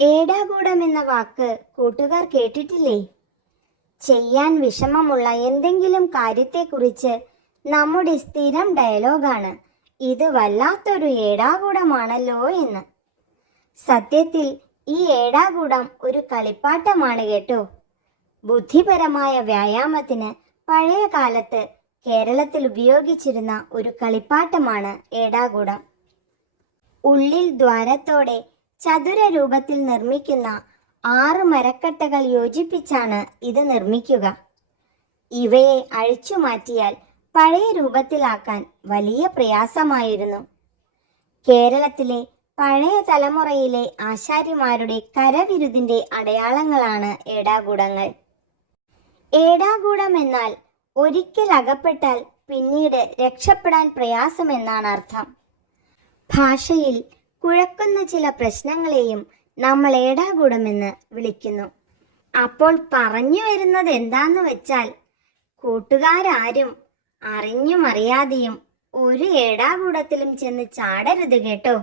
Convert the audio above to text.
ഏടാകൂടം എന്ന വാക്ക് കൂട്ടുകാർ കേട്ടിട്ടില്ലേ? ചെയ്യാൻ വിഷമമുള്ള എന്തെങ്കിലും കാര്യത്തെക്കുറിച്ച് നമ്മുടെ സ്ഥിരം ഡയലോഗാണ്. ഇത് വല്ലാത്തൊരു ഏടാകൂടമാണല്ലോ എന്ന്. സത്യത്തിൽ ഈ ഏടാകൂടം ഒരു കളിപ്പാട്ടമാണ് കേട്ടോ. ബുദ്ധിപരമായ വ്യായാമത്തിന് പഴയ കാലത്ത് കേരളത്തിൽ ഉപയോഗിച്ചിരുന്ന ഒരു കളിപ്പാട്ടമാണ് ഏടാകൂടം. ഉള്ളിൽ ദ്വാരത്തോടെ ചതുര രൂപത്തിൽ നിർമ്മിക്കുന്ന ആറ് മരക്കട്ടകൾ യോജിപ്പിച്ചാണ് ഇത് നിർമ്മിക്കുക. ഇവയെ അഴിച്ചു മാറ്റിയാൽ പഴയ രൂപത്തിലാക്കാൻ വലിയ പ്രയാസമായിരുന്നു. കേരളത്തിലെ പഴയ തലമുറയിലെ ആശാരിമാരുടെ കരവിരുതിന്റെ അടയാളങ്ങളാണ് ഏടാകൂടങ്ങൾ. ഏടാകൂടം എന്നാൽ ഒരിക്കൽ അകപ്പെട്ടാൽ പിന്നീട് രക്ഷപ്പെടാൻ പ്രയാസമെന്നാണ് അർത്ഥം. ഭാഷയിൽ കുഴക്കുന്ന ചില പ്രശ്നങ്ങളെയും നമ്മൾ ഏടാകൂടമെന്ന് വിളിക്കുന്നു. അപ്പോൾ പറഞ്ഞു വരുന്നത് എന്താന്ന് വെച്ചാൽ കൂട്ടുകാരാരും അറിഞ്ഞും അറിയാതെയും ഒരു ഏടാകൂടത്തിലും ചെന്ന് ചാടരുത് കേട്ടോ.